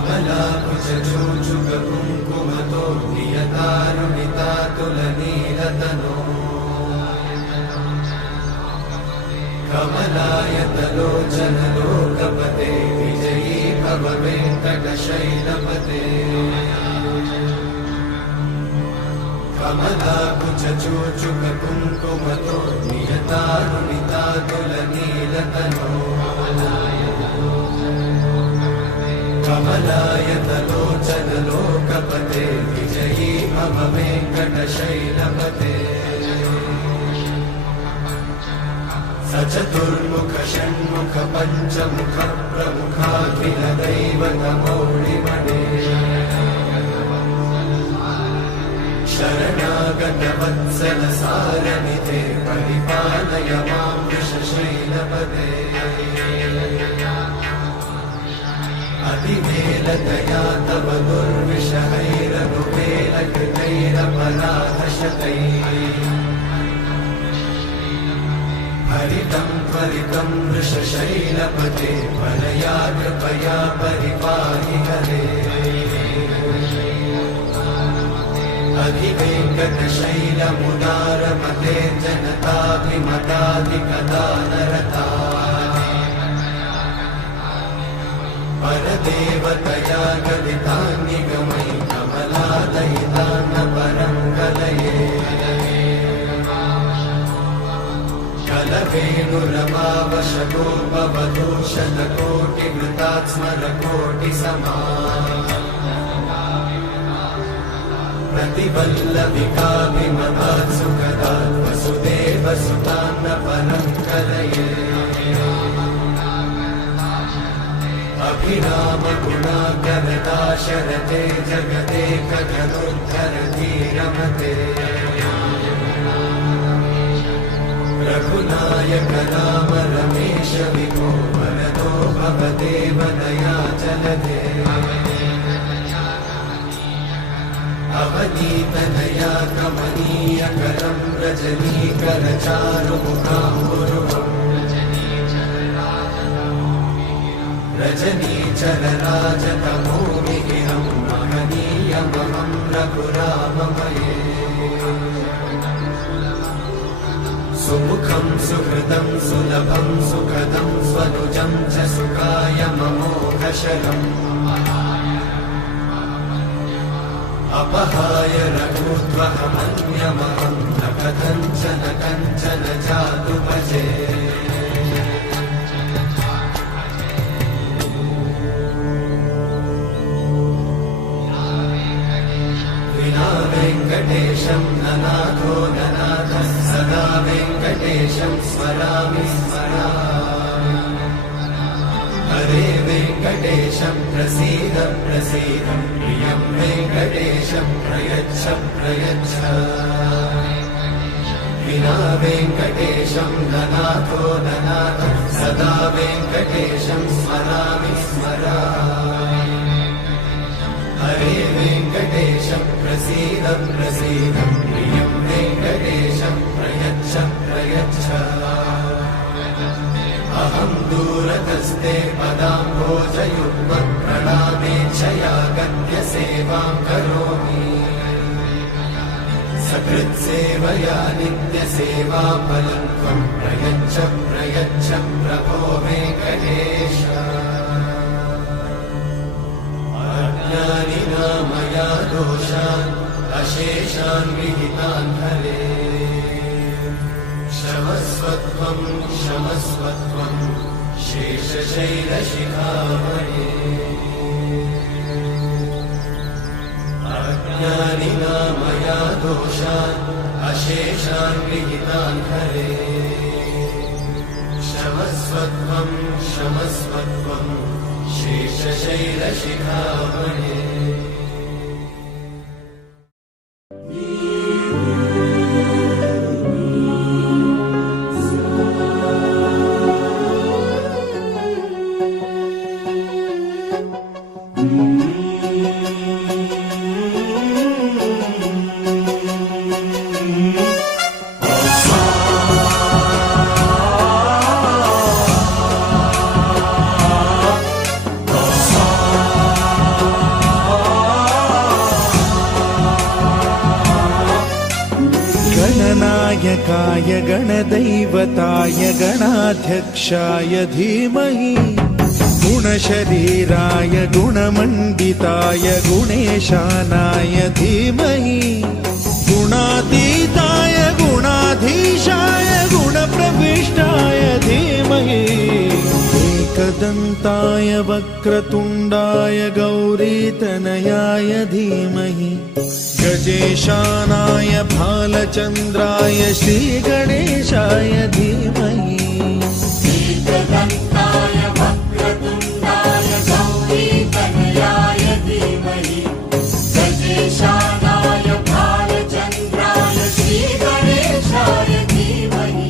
कमलाकुचूचुककुङ्कुमतो नियतारुणितातुलनीलतनो कमलायतलोचनलोकपते विजयी भव वेङ्कटशैलपते कमलाकुचूचुककुङ्कुमतो नियतारुणितातुलनीलतनो कमलायतलोचनलोकपते विजयी भव वेङ्कटशैलपते सचतुर्मुख षण्मुख पञ्चमुख प्रमुखाखिल दैवतमौलिमणे शरणागत वत्सल सारनिधे परिपालय मां वृषशैलपते अतिवेलतया तव दुर्विषहैरनुवेलकृतैरपराधशतैः हरितं त्वरितं वृषशैलपते परया कृपया परिपाहि हरे अधिवेङ्कटशैलमुदारमते जनताभिमताधिकदानरता परदेवतया गदितान्निगमयि कमलादयितान्न परं कलये कलवेणुरमावशतोपवधूषणकोटिवृतात्स्मरकोटिसमा प्रतिवल्लभिकाभिमतात् सुखदात् वसुदेवसुतान्न परं कलये अभिरामगुणाकरदाशरथे जगदेकधनुर्धरधीरमते रघुनायक राम रमेश विभो वरदो भवदेव दयाचलधे अवनीतनया कमनीयकरं रजनीकरचारुमुखाम्बुरुहम् रजनीचरराजतमोमिहिरं महनीयमहं रघुराममये सुमुखं सुहृदं सुलभं सुखदं स्वनुजं च सुखायममोघशरम् अपहाय रघुत्वहमन्यमहं न कथञ्चन कञ्चन जातु भजे विना वेङ्कटेशं ननाथो ननाथः सदा वेङ्कटेशं स्मरामि स्मरामि हरे वेङ्कटेशं प्रसीद प्रसीद प्रियं वेङ्कटेशं प्रयच्छ प्रयच्छ विना वेङ्कटेशं ननाथो ननाथः सदा वेङ्कटेशं स्मरामि स्मरामि हरे वेङ्कटेशं प्रसीद प्रसीद प्रियं वेङ्कटेशं प्रयच्छ प्रयच्छ अहं दूरतस्ते पदाम्भोजयुग्मं प्रणामेच्छया गद्यसेवां करोमि सकृत्सेवया नित्यसेवाफलं त्वं प्रयच्छ प्रयच्छ प्रभो वेङ्कटेश अज्ञानिना मया दोषान् अशेषान् विहितान् हरे क्षमस्वत्वं क्षमस्वत्वं शेषशैलशिखामणे अज्ञानिना मया दोषान् अशेषान् विहितान् हरे क्षमस्वत्वं क्षमस्वत्वं शेषशैलशिखामणे गणनायकाय गणदैवताय गणाध्यक्षाय धीमहि गुणशरीराय गुणमण्डिताय गुणेशानाय धीमहि गुणातीताय गुणाधीशाय गुणप्रविष्टाय धीमहि एकदन्ताय वक्रतुण्डाय गौरीतनयाय धीमहि गजेशानाय भालचन्द्राय श्रीगणेशाय धीमहि एकदन्ताय वक्रतुण्डाय गौरीतनयाय धीमहि गजेशानाय भालचन्द्राय श्रीगणेशाय धीमहि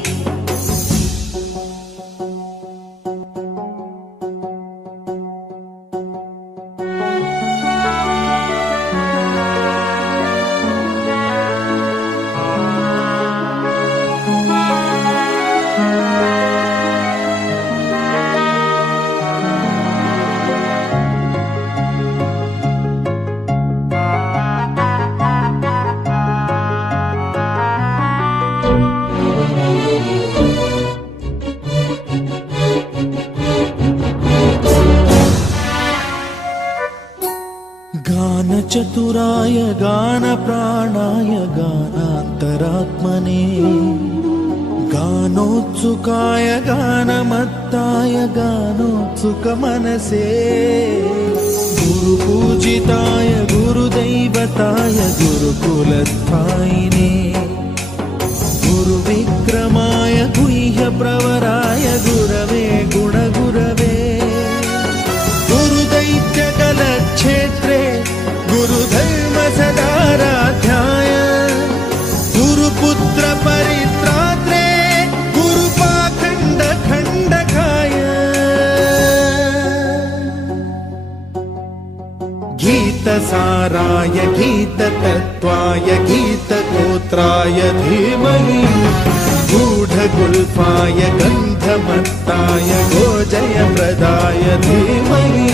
गानचतुराय गानप्राणाय गानान्तरात्मने गानोत्सुकाय गानमत्ताय गानोत्सुकमनसे गुरुपूजिताय गुरुदैवताय गुरुकुलस्थायिने गुरुविक्रमाय गुह्यप्रवराय गुरवे गुणगुरवे गुरुदैत्यकलक्षेत्रे गुरुधर्म सदाराध्याय गुरुपुत्र परित्रात्रे गुरुपाखण्ड खण्डकाय गीतसाराय गीततत्त्वाय गीतगोत्राय धीमहि गूढगुल्फाय गन्धमत्ताय गोजयप्रदाय धीमहि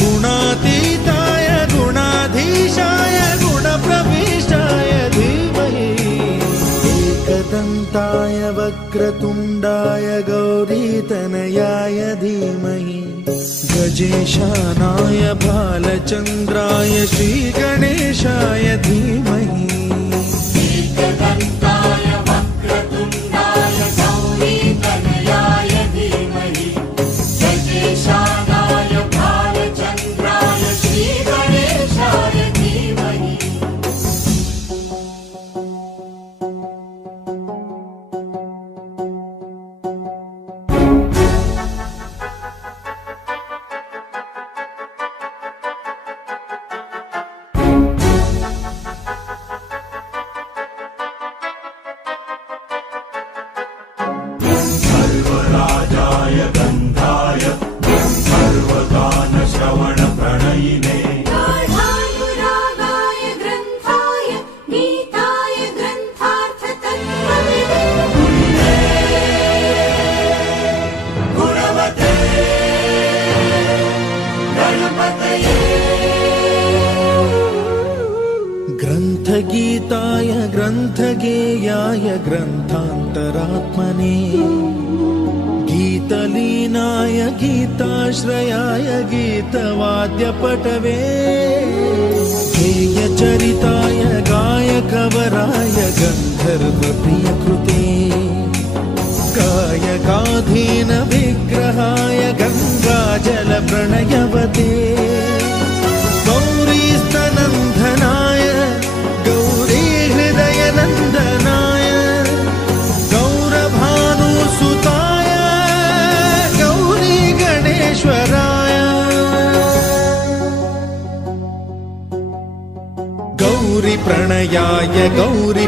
गुणातीताय गुणाधीशाय गुणप्रविष्टाय धीमहि एकदन्ताय वक्रतुण्डाय गौरीतनयाय धीमहि गजेशानाय भालचन्द्राय श्रीगणेशाय धीमहि एकदन्ताय वक्रतुण्डाय गौरीतनयाय धीमहि गजेशानाय भालचन्द्राय श्रीगणेशाय धीमहि सर्वराजाय गन्धाय सर्वगानश्रवणप्रणयिने गाढानुरागाय ग्रन्थाय गीताय ग्रन्थार्थतत्त्वविदे गुणवते गणपतये ग्रन्थगीताय ग्रन्थगेयाय ग्रन्थान्तरात्मने गीतलीनाय गीताश्रयाय गीतवाद्यपटवे गेयचरिताय गायकवराय गन्धर्वप्रियकृते गायकाधीन विग्रहाय गङ्गाजलप्रणयवते गौरीस्तनन्दनाय गौरीहृदयनन्दनाय गौरभानुसुताय गौरीगणेश्वराय गौरीप्रणयाय गौरी